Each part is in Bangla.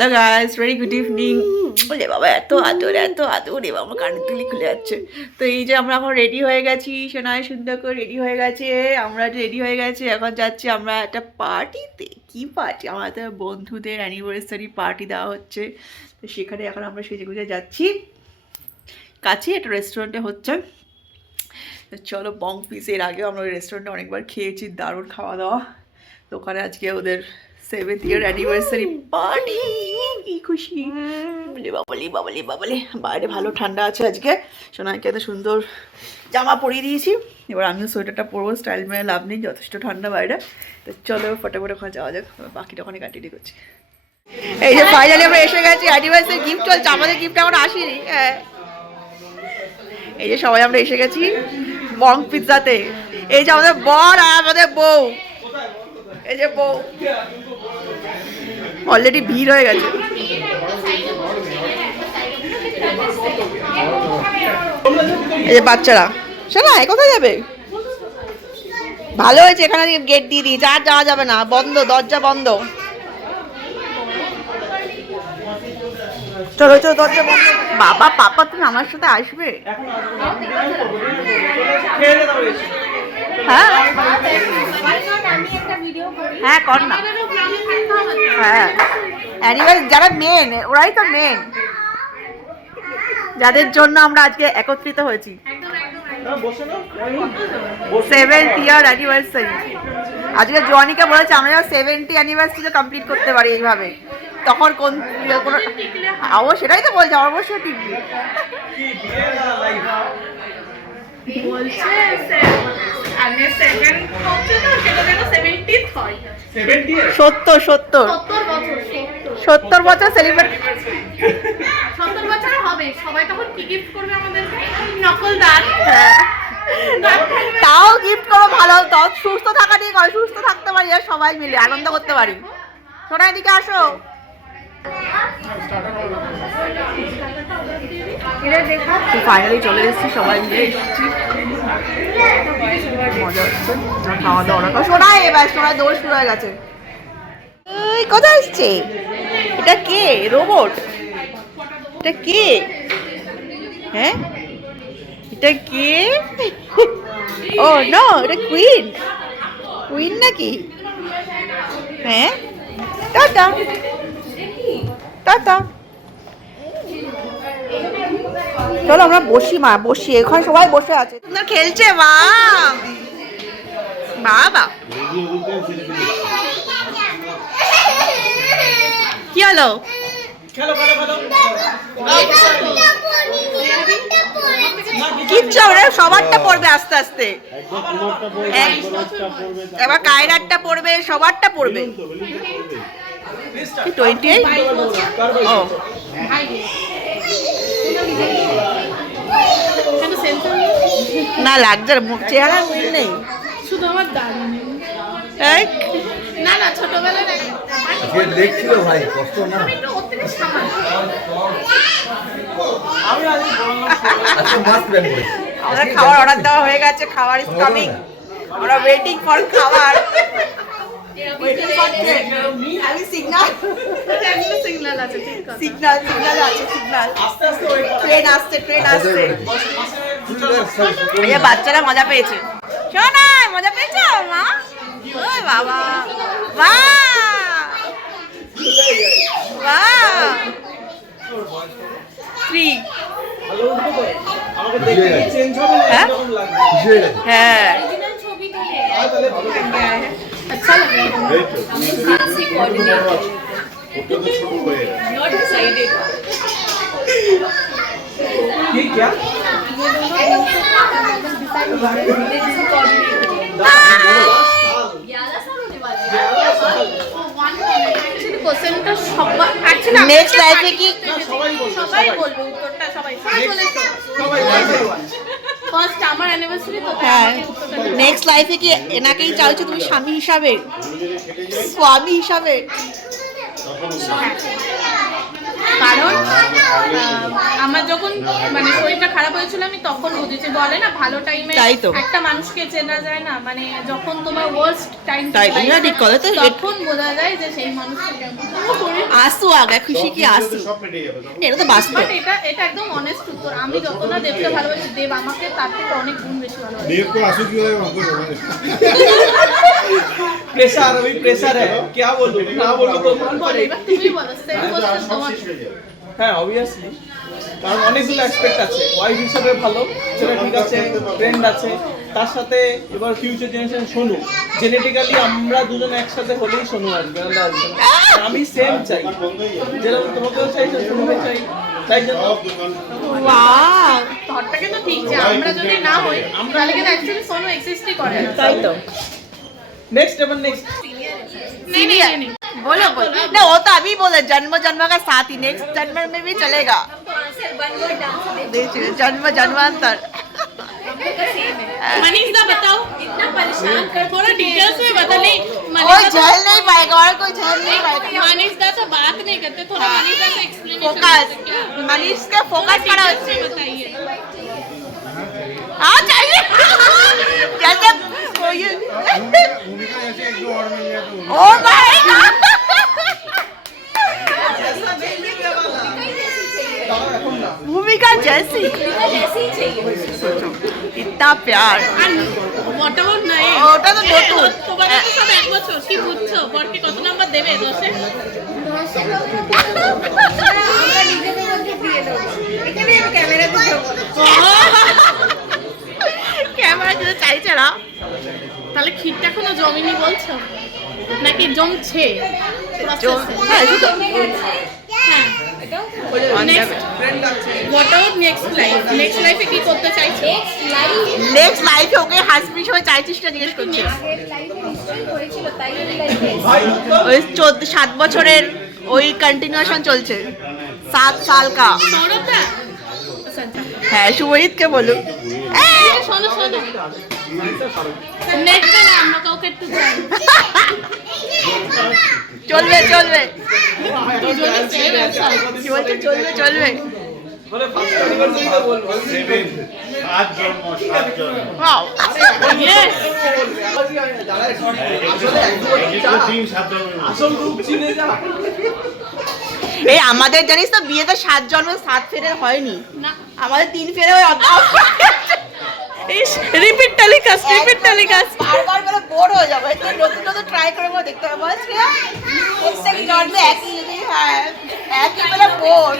Hello guys, very good evening. বলে বাবা এত আদর রে বাবা, কানের তুলি খুলে যাচ্ছে। তো এই যে আমরা এখন রেডি হয়ে গেছি, সোনায় সুন্দর করে রেডি হয়ে গেছে, আমরা রেডি হয়ে গেছি। এখন যাচ্ছি আমরা একটা পার্টিতে। কি পার্টি? আমাদের বন্ধুদের অ্যানিভার্সারি পার্টি দেওয়া হচ্ছে। তো সেখানে এখন আমরা সেজে গুজে যাচ্ছি। কাছে একটা রেস্টুরেন্টে হচ্ছে। তো চলো, বং পিস। এর আগেও আমরা ওই রেস্টুরেন্টে অনেকবার খেয়েছি, দারুণ খাওয়া দাওয়া। তো ওখানে আজকে ওদের 7th ইয়ার অ্যানিভার্সারি পার্টি। কি খুশি! বাবালি। বাইরে ভালো ঠান্ডা আছে আজকে। সোনাইকে এত সুন্দর জামা পরিয়ে দিয়েছি। এবার আমিও সোয়েটারটা পরবো, স্টাইল মেয়ে লাভ নেই, যথেষ্ট ঠান্ডা বাইরে। তো চলো ফটাফট ওখানে যাওয়া যাক, বাকিটা ওখানে কন্টিনিউ করছি। এই যে ফাইনালি আমরা এসে গেছি, অ্যানিভার্সারি গিফট চলছে, আমাদের গিফট এখন আসেনি। হ্যাঁ, এই যে সবাই আমরা এসে গেছি বং পিৎজাতে। এই যে আমাদের বর আর আমাদের বউ, এই যে বউ অলরেডি ভিড় হয়ে গেছে। এই যে বাচ্চারা, শোনা কোথায় যাবে? ভালো হয়েছে এখানে গেট দিয়ে দিয়েছে, আর যাওয়া যাবে না, বন্ধ, দরজা বন্ধ। চলো চলো, দরজা বন্ধ। বাবা পাপা, তুমি আমার সাথে আসবে? হ্যাঁ হ্যাঁ, কর না। হ্যাঁ, অ্যানিভার্সারি যারা মেন, ওরাই তো মেন, যাদের জন্য আমরা আজকে একত্রিত হয়েছি। 7th ইয়ার অ্যানিভার্সারি। আজকে জনিকে বলেছে আমরা যেন 70 অ্যানিভার্সারি কমপ্লিট করতে পারি এইভাবে। তখন কোন কোনো ও সেটাই তো বলছে, অবশ্যই টিকবে। সত্তর 70 বছর সেলিব্রেট। 70 বছর হবে, সবাই তখন কি গিফট করবে আমাদেরকে? নকলদার। তাও গিফট করো ভালো, তো সুস্থ থাকা নিয়ে করো, সুস্থ থাকতে পারি আর সবাই মিলে আনন্দ করতে পারি। সোনার দিকে আসো। ফাইনালি চলে এসেছি, সবাই মিলে এসেছি, মজা হচ্ছে, খাওয়া দাওয়া। সোনাই এবার সোনার দৌড় শুরু হয়ে গেছে। কোথায় আসছে? এটা কে? রোবট? এটা কে? হ্যাঁ, এটা কে? ও নো, এটা কুইন। কুইন নাকি? হ্যাঁ, টাটা টাটা। চলো আমরা বসি, মা বসি, এখানে সবাই বসে আছে, তোমরা খেলছে। মা বাবা, কি হলো? কিচ্ছু হবে, সবারটা পড়বে আস্তে আস্তে। এবার কায়রারটা পড়বে, সবারটা পড়বে। 28? ও না, লাগছে চেহারা মিল নেই, শুধু আমার দাঁড়িয়ে নেই। না না, ছোটবেলায় দেখছিল ভাই, কষ্ট না। আমাদের খাবার অর্ডার দেওয়া হয়ে গেছে, খাবার ইজ কামিং, আমরা ওয়েটিং ফর খাবার। আমি সিগন্যাল আছে, ট্রেন আসছে। এই বাচ্চারা মজা পেয়েছে। শোনা, মজা পেয়েছো মা? ওই বাবা, হ্যাঁ, अच्छा लग रहा है। Not decided. ये क्या? কোশ্চেনটা সবাই एक्चुअली নেক্সট লাইফে কি সবাই বলবে উত্তরটা, সবাই বলেছো। ফার্স্ট আমার অ্যানিভার্সারি তো, হ্যাঁ, নেক্সট লাইফে কি এনাকেই চাইছো তুমি স্বামী হিসাবে, স্বামী হিসাবে? কারণ আমার যখন মানে শরীরটা খারাপ হয়েছিল আমি তখন বুঝেছি, বলে না ভালো টাইমে তাই তো। একটা মানুষকে চেনা যায় না, মানে যখন তোমার ওয়ার্স্ট টাইম তাই তো, না, ঠিক কথা তো। তখন বোঝা যায় যে সেই মানুষটা কেমন। আসু আগা খুশি কি আসু, এটা তো বাস্তব। বাট এটা একদম অনেস্ট উত্তর। আমি যত না দেবকে ভালোবাসি, দেব আমাকে তার থেকে অনেক গুণ বেশি ভালোবাসে। देव को आंसू क्यों है वहाँ पे? प्रेशर अभी प्रेशर है, क्या बोलूं ना बोलूं तो मान বলো, पड़ेगा। এবার তুমি বলো, সেম কোশ্চেন তোমার। হ্যাঁ অবভিয়াসলি, কারণ অনেকগুলো অ্যাসপেক্ট আছে। ওয়াইফ হিসেবে ভালো, সেটা ঠিক আছে, ফ্রেন্ড আছে, তার সাথে এবার ফিউচার জেনারেশন সোনু, জেনেটিক্যালি আমরা দুজন একসাথে হলেই সোনু আসবে, নাহলে আসবে না। আমি সেম চাই, যেরকম তোমাকেও চাই, সোনুকে চাই, তাই জন্য ওয়াও, থটটা কিন্তু ঠিক যে আমরা যদি না হই তাহলে কিন্তু অ্যাকচুয়ালি সোনো এক্সিস্টই করে না। তাই তো। नेक्स्ट एवर नेक्स्ट नहीं नहीं नहीं बोलो बोलो ना, वो तो अभी बोले जन्म जन्म का साथ ही, नेक्स्ट जन्म में भी चलेगा। देखिए, जन्म जन्मांतर। मनीष दा बताओ, इतना परेशान कर, थोड़ा डिटेल्स में बता। नहीं कोई झेल नहीं पाएगा और कोई झेल नहीं पाएगा। मनीष दा तो बात नहीं करते, थोड़ा मनीष दा से एक्सप्लेनेशन फोकस, मनीष के फोकस करा से बताइए। हाँ चाहिए जैसे कोई भूमिका ऐसे एक दो और मिल गया तो ओ माय गॉड, भूमिका जैसी इतना प्यार। হোয়াট এভার নাই, ওটা তো নতুন। তোমাদের তো সব এক বছর, কি বুঝছো বরকে কত নাম্বার দেবে? 10 এ? ক্যামেরা যদি চাইছে না, তাহলে ক্ষীরটা এখনো জমেনি বলছো নাকি জমছে? হ্যাঁ, শুধু হ্যাঁ, next what about next life? Next লাইফে কি করতে চাইছো? নেক্সট লাইফে ওকে হাসপিস হয়ে চাইছিস না জিজ্ঞেস করছে। ওই 7 বছরের ওই কন্টিনিউশন চলছে, 7 साल का। সৌরভ দা, আচ্ছা আচ্ছা, হ্যাঁ, শুভজিৎকে বলুন। শোনো শোনো, নেক্সট না আমরা কাউকে একটু চাই। চলবে চলবে, দুজনে same answer। কি বলছে? চলবে চলবে। মানে ফার্স্ট অ্যানিভার্সারি তো বলবো सात जन्म Wow! Yes! যারা আসলে तीन सात जन्म আসল রূপ চিনে যা। এই আমাদের জানিস তো বিয়েতে 7 জন্ম 7 ফেরে হয়নি, না, আমাদের 3 ফেরে হয়। Repeat telecast, repeat telecast. বারবার করে বোর হয়ে যাবে, একটু নতুন নতুন ট্রাই করে দেখতে হবে। বলছ না প্রত্যেক জন্মে একই যদি হয়, একই বলে bore.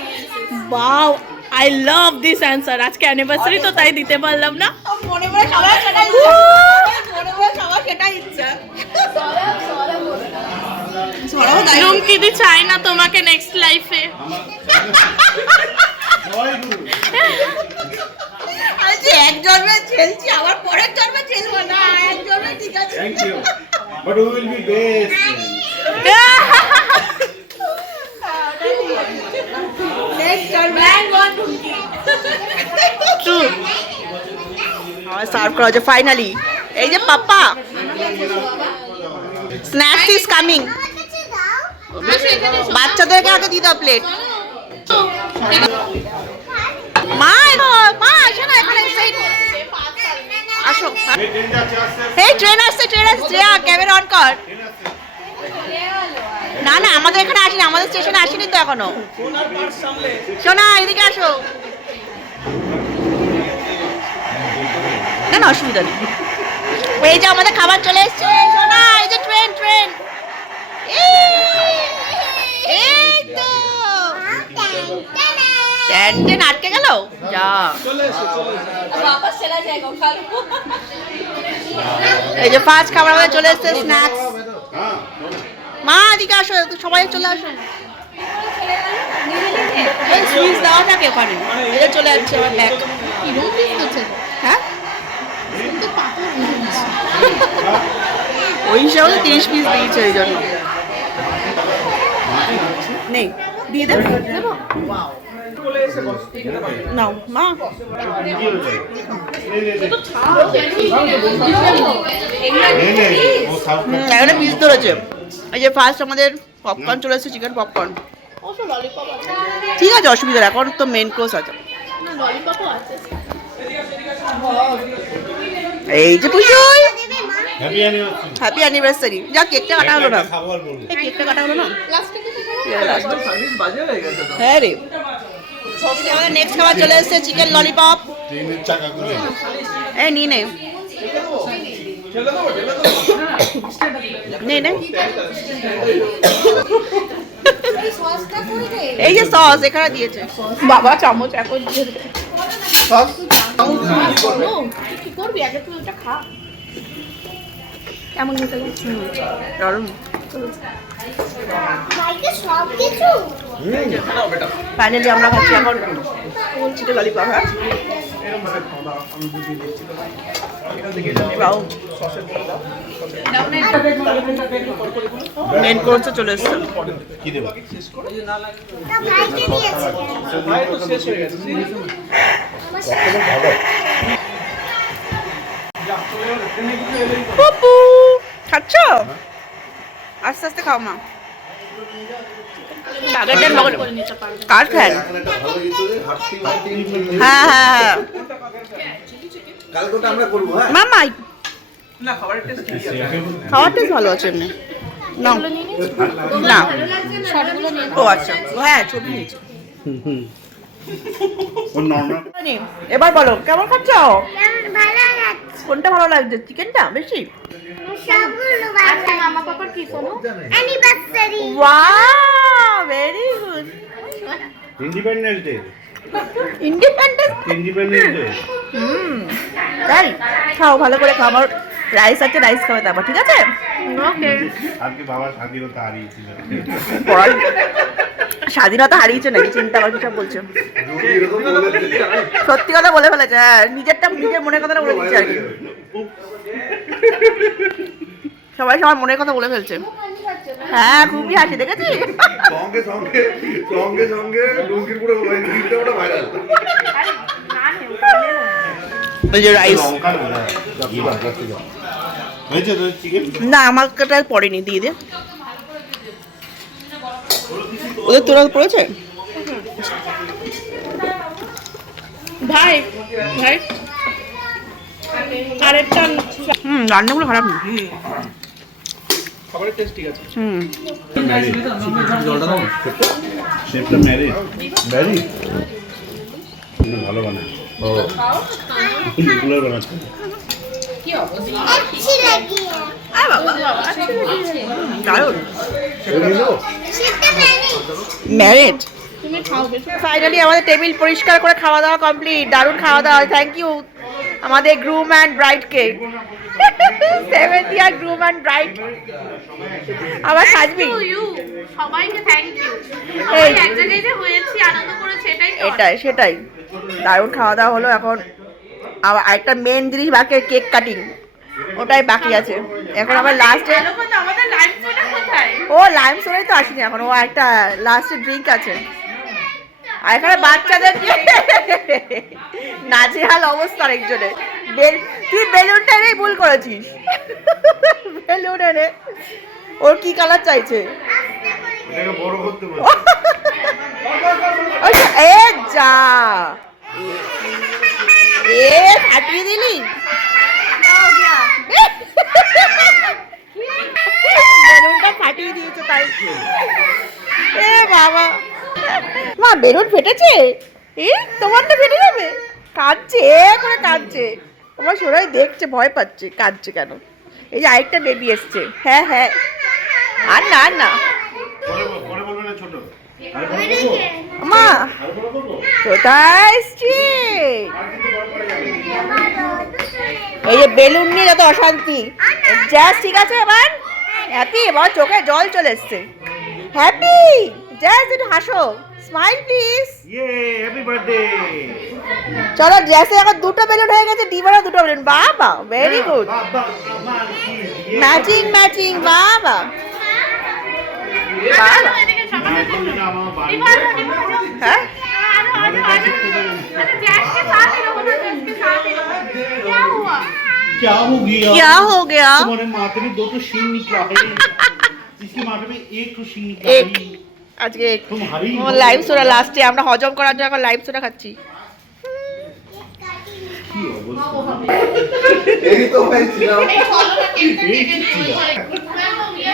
Wow, I love this answer. আজকে অ্যানিভার্সারি তো তাই দিতে পারলাম না। মনে মনে সবার সেটাই ইচ্ছা, মনে মনে সবার সেটাই ইচ্ছা। সরাও তাই রুমকি দি চাই না তোমাকে নেক্সট লাইফে। আচ্ছা, এক জন্মে ছেলছি, আবার পরের জন্মে ছেলবো না, এক জন্মে ঠিক আছে। Thank you but we will be best next জন্মে ট্রু। আমার সার্ভ করা হচ্ছে ফাইনালি। এই যে পাপা, স্ন্যাক্স ইজ কামিং। বাচ্চাদেরকে আগে দিয়ে দাও প্লেট। মা মা আসো না এখানে, আসো। এই ট্রেন আসছে, ট্রেন আসছে, ক্যামেরা অন কর। না না, আমাদের এখানে আসেনি, আমাদের স্টেশনে আসেনি তো এখনো। সোনার পার্ট সামলে শোনা, এদিকে আসো। না না, অসুবিধা নেই। এই যে আমাদের খাবার চলে এসছে, শোনা, এই যে ট্রেন ট্রেন। এই তো ট্রেন ট্রেন আটকে গেল, যা। চলে এসো চলে এসো। এই যে ফার্স্ট খাবার আমাদের চলে এসছে, স্ন্যাক্স। মা এদিকে আসো, সবাই চলে আসো। এই সুইচ দেওয়া থাকে ওখানে, এই যে চলে যাচ্ছে আমার ব্যাগ। হ্যাঁ, ওই হিসাবে 30 পিস দিয়েছে, এই জন্য নেই। দিয়ে দেবো, দেবো চলে এসে বস খেতে পারি। নাও মা। এখানে পিস ধরেছে। এই যে ফার্স্ট আমাদের পপকর্ন চলে এসেছে, চিকেন পপকর্ন। ঠিক আছে, অসুবিধা নেই, এখন তো মেন কোর্স আছে। ললিপপও আছে। এই যে পুজোয় হ্যাপি অ্যানিভার্সারি হ্যাপি অ্যানিভার্সারি। যা কেকটা কাটা হলো না, খাবো আর বলবো এই কেকটা কাটা হলো না। সার্ভিস বাজে হয়ে গেছে তো। হ্যাঁ রে, আমাদের নেক্সট খাবার চলে এসেছে চিকেন ললিপপ। ট্রেনের চাকা করে এই নিয়ে নে ঠেলে দেবো। নে নে, এই যে সস এখানে দিয়েছে। বাবা চামচ এখন দিয়ে দে। সস ও, তুই কি করবি? আগে তুই ওটা খা। কেমন হতে লাগছে? দারুণ। ফাইনালি আমরা খাচ্ছি এখন চিকেন ললিপপ। হ্যাঁ Wow. মেন কোর্সে চলে এসছে। কি দেবো ভাই তো শেষ হয়ে গেছে। পুপু খাচ্ছ? আস্তে আস্তে খাও মা। টার্গেটের মগল করে নিতে পারবি। কার ফ্যান? হ্যাঁ হ্যাঁ হ্যাঁ কালকে ওটা আমরা করবো, হ্যাঁ? মামাই না খাবারের টেস্ট কি আছে? খাওয়ার টেস্ট ভালো আছে এমনি। না না শর্টগুলো নিয়ে ও আচ্ছা হ্যাঁ ছবি নিয়েছি। ওর নর্মাল এবার বলো কেমন খাচ্ছ? ভালো লাগছে কোনটা ভালো লাগছে, চিকেনটা বেশি? সবগুলো ভালো আচ্ছা, মামা পাপার কি শোনো? Anniversary wow very good. Independence day independence. Independence day তাই খাও ভালো করে খাও। আমার রাইস আছে, রাইস খাবে তারপর, ঠিক আছে? ওকে। আজকে বাবা স্বাধীনতা হারিয়েছিল বল স্বাধীনতা হারিয়েছে নাকি? চিন্তা করছি সব বলছো, এরকম বলে দিলি, সত্যি কথা বলে ফেলেছে। হ্যাঁ নিজেরটা নিজের মনের কথাটা বলে দিচ্ছে আর কি। সবাই সবার মনের কথা বলে ফেলছে। হ্যাঁ খুবই হাসি দেখেছি। সঙ্গে সঙ্গে সঙ্গে সঙ্গে লুঙ্গির পুরো ভিডিওটা ভাইরাল। এই যে রাইস। লঙ্কা না হয়েছে তো চিকেন না আমার কাটা পড়েনি, দিয়ে দে। ওদের তোরা পড়েছে? ভাই ভাই আরেকটা রান্নাগুলো খারাপ না। খাবারের টেস্ট ঠিক আছে। শেফটা ম্যারিড ম্যারিড ভালো বানায় ও রেগুলার বানাচ্ছে अच्छी लगी है দারুণ। সেটা मैंने ম্যারেজ তুমি খাও বেশি। ফাইনালি আমাদের টেবিল পরিষ্কার করে খাওয়া দাওয়া কমপ্লিট। দারুণ খাওয়া দাওয়া। থ্যাংক ইউ আমাদের গ্রুম অ্যান্ড ব্রাইডকে। 7th year groom and bride. আবার সাজবি? ইউ সবাইকে থ্যাংক ইউ। এই। এক জায়গায় যে হয়েছি আনন্দ করেছে এটাই তো। এটাই সেটাই। দারুণ খাওয়া দাওয়া হলো। এখন আবার একটা মেন জিনিস বাকি, কেক কাটিং, ওটাই বাকি আছে। এখন আবার লাস্টে আমাদের লাইভ ফটো কোথায়? ও লাইম সোডাই তো আসেনি এখন, ও একটা লাস্টে ড্রিঙ্ক আছে। আর এখানে বাচ্চাদের নাজেহাল অবস্থা একজনের। তুই বেলুনটা এনেই ভুল করেছিস। বেলুন এনে ওর কি কালার চাইছে? এটাকে বড় করতে বল এ যা এ ফাটিয়ে দিলি। বেলুনটা ফাটিয়ে দিয়েছে তাই। এ বাবা মা বেলুন ফেটেছে? তোমারটা ফেটে যাবে? কাঁদছে করে কাঁদছে। তোমার সবাই দেখছে, ভয় পাচ্ছে, কাঁদছে কেন? এই যে আরেকটা বেবি এসছে। হ্যাঁ হ্যাঁ আর না আর না পরে বলবে না ছোট মা কোথায় এসছি? এই যে বেলুন নিয়ে যত অশান্তি। জ্যাস ঠিক আছে এবার? হ্যাপি? এবার চোখে জল চলে এসছে। হ্যাপি জ্যাস একটু হাসো, স্মাইল প্লিজ। ইয়ে হ্যাপি বার্থডে চলো জ্যাসে এখন দুটো বেলুন হয়ে গেছে, ডিবারও দুটো বেলুন। বাবা ভেরি গুড, বাবা আমার কি ম্যাচিং ম্যাচিং। বাবা আরো এদিকে সবাই আমার বাড়ি হ্যাঁ अरे जैस के साथ ही रहो ना, जैस के साथ ही रहो। क्या हुआ? क्या हो गया क्या हो गया? तुम्हारे माथे में 2 तो शींग निकला है इसके माथे में 1 तो शींग निकला এক है আজকে तुम हरी লাইভ সোডা লাস্টে আমরা হজম করার জন্য এখন লাইভ সোডা খাচ্ছি। কি অবস্থা এই তো হয়েছিলাম এই চলো না কেকটা এই কেটে ছিল। নিই ঘরে।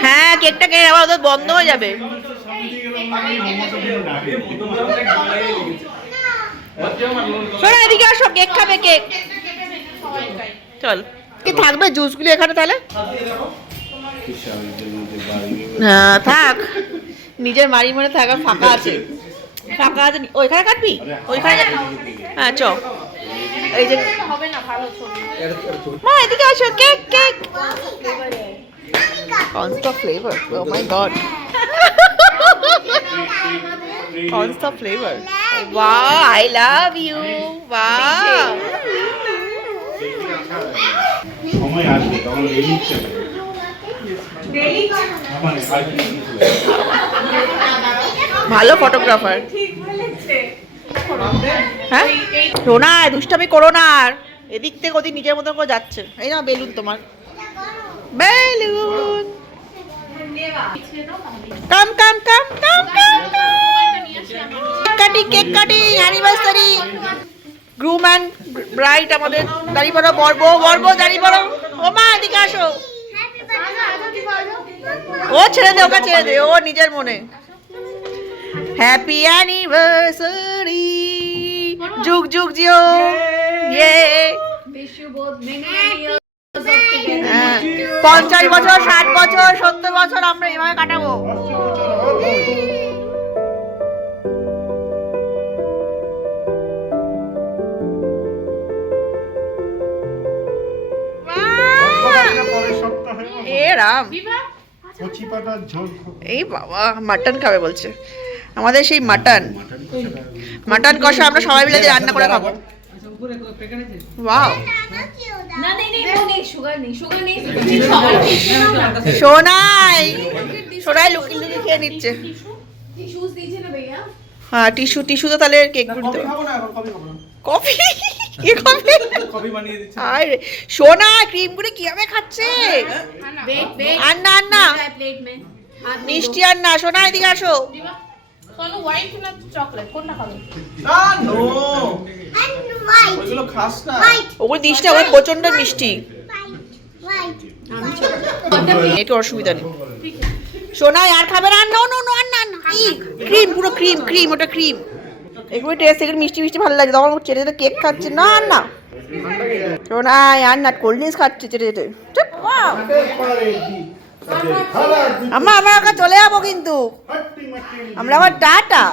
হ্যাঁ কেকটা কেটে আবার ওদের বন্ধ হয়ে যাবে। সামনে দিয়ে গেলাম না এই মোমোটা দিয়ে রাখে শোনো এদিকে আসো, কেক খাবে কেক। কেকটা কেটে নিই, সবাই খাই। চল কি থাকবে জুসগুলো এখানে তাহলে? বিশালের মধ্যে বাড়ি হ্যাঁ থাক, নিজের বাড়ি মনে থাকা ফাঁকা আছে, ফাঁকা আছে। ওইখানে কাটবি, ওইখানে হ্যাঁ চ। এই যে হবে না ভালো ছবি। মা এদিকে আসো, কেক কেক। কনস্টা ফ্লেভার, ও মাই গড, কনস্টা flavour. Wow I love you, wow. সময় আসবে তখন রেডি চলে আমার আর কি ভালো ফটোগ্রাফার। হ্যাঁ সোনা দুষ্টামি করো না আর, এদিক থেকে ওদিক নিজের মতো করে যাচ্ছে। এই না বেলুন তোমার, balloon. Come come come come come cutting, cake cutting, anniversary. Groom and bride আমাদের দাঁড়িয়ে পড়ো, বর্ব বর্ব দাঁড়িয়ে পড়ো। ও মা এদিকে আসো। ও ছেড়ে দে, ওকে ছেড়ে দে, ও নিজের মনে। হ্যাপি অ্যানিভার্সারি, যুগ যুগ জিও। ইয়ে 50 বছর, 60 বছর, 70 বছর আমরা এভাবে কাটাবো। পরের সপ্তাহে এ রাম, কচি পাতার ঝোল এই বাবা মাটন খাবে বলছে। আমাদের সেই মাটন, মাটন কষা আমরা সবাই মিলে যে রান্না করে খাবো। ওয়াও না नहीं नहीं वो नहीं शुगर नहीं সোনাই, সোনাই লুকিয়ে লুকিয়ে খেয়ে নিচ্ছে। टिश्यूज दीजिए ना भैया হ্যাঁ টিস্যু, টিস্যু তো তাহলে কেক দিতে খাবো না এখন, কফি খাবো না, কফি কি কফি? কফি বানিয়ে দিচ্ছি। আরে সোনা ক্রিম গুলো কিভাবে খাচ্ছে? वेट वेट আর না আর না, प्लेट में हाथ में মিষ্টি আর না। সোনা এদিকে আসো। কোনো হোয়াইট না চকলেট কোনটা খাবে? না নো, and white ওইগুলো খাস না। ওগুলো দিস না, ওগুলো প্রচন্ড মিষ্টি। white একটু অসুবিধা নেই। সোনাই আর খাবে না? নো নো নো আর না, ক্রিম, পুরো ক্রিম, ক্রিম, ওটা ক্রিম। এগুলো টেস্ট, এগুলো মিষ্টি মিষ্টি ভালো লাগে। তখন চেটে চেটে কেক খাচ্ছে। না আর না সোনাই আর না, কোল্ড ড্রিঙ্কস খাচ্ছে চেটে চেটে। চুপ। আমরা ওকে চলে যাবো কিন্তু, আমরা আবার টাটা।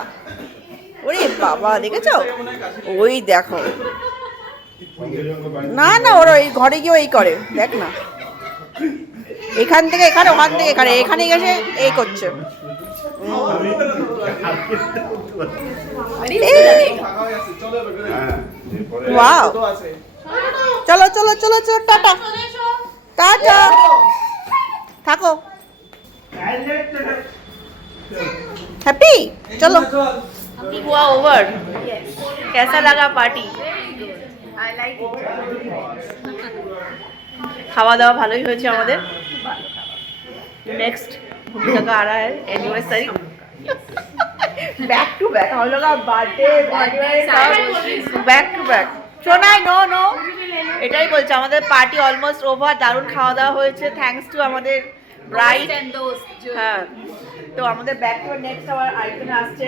ওরে বাবা দেখেছো, ওই দেখো। না না ওরা ওই ঘরে গিয়ে এই করে, দেখ না, এখান থেকে এখানে, ওখান থেকে এখানে, এখানে গেছে এই করছে। ওয়াও, তো আছে। চলো চলো চলো চলো, টাটা টাটা, থাকো हैप्पी। चलो अभी हुआ ओवर, कैसा लगा पार्टी? খাওয়া দাওয়া ভালোই হয়েছে আমাদের। नेक्स्ट भूमिका का आ रहा है एनिवर्सरी, बैक टू बैक हम लोग का बर्थडे बैक टू बैक। শোনাই নো নো, এটাই বলছে আমাদের পার্টি অলমোস্ট ওভার। দারুণ খাওয়া দাওয়া হয়েছে, থ্যাঙ্কস টু আমাদের ব্রাইড। হ্যাঁ তো আমাদের ব্যাক টু নেক্সট আবার আরেকজন আসছে।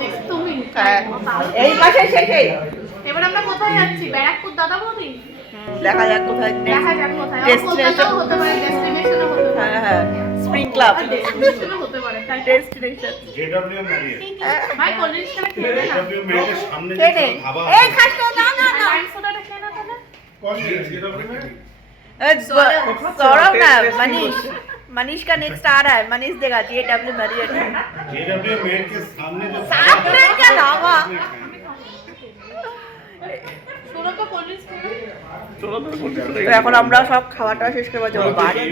নেক্সট তুমি। হ্যাঁ এই মাসে শেষে এবার আমরা কোথায় যাচ্ছি? ব্যারাকপুর দাদা বৌদি? দেখা যাক কোথায় দেখা যাক কোথায়। Destination. কলকাতাও হতে পারে, ডেস্টিনেশনও হতে পারে। হ্যাঁ হ্যাঁ স্প্রিং ক্লাব ডেস্টিনেশনও হতে পারে। তাই ডেস্টিনেশন। জেডব্লিউ ম্যারিয়েট ভাই কোল্ড ড্রিঙ্কসটা খেয়ে নে না। জেডব্লিউ ম্যারিয়েটের সামনে যে কেটে ধাবা এই খাস তো, না না না ওয়াইন সোডাটা খেয়ে না তাহলে। জেডব্লিউ ম্যারিয়েট सौरभ ना, मनीष, मनीष का नेक्स्ट आ रहा है, मनीष देगा JW मैरियट। জেডব্লিউ ম্যারিয়েট के सामने जो सामने क्या ढाबा? সৌরভ তো কোল্ড ড্রিঙ্কস খেয়ে না। তো এখন আমরা সব খাওয়াটা শেষ করে যাবো বাড়ি।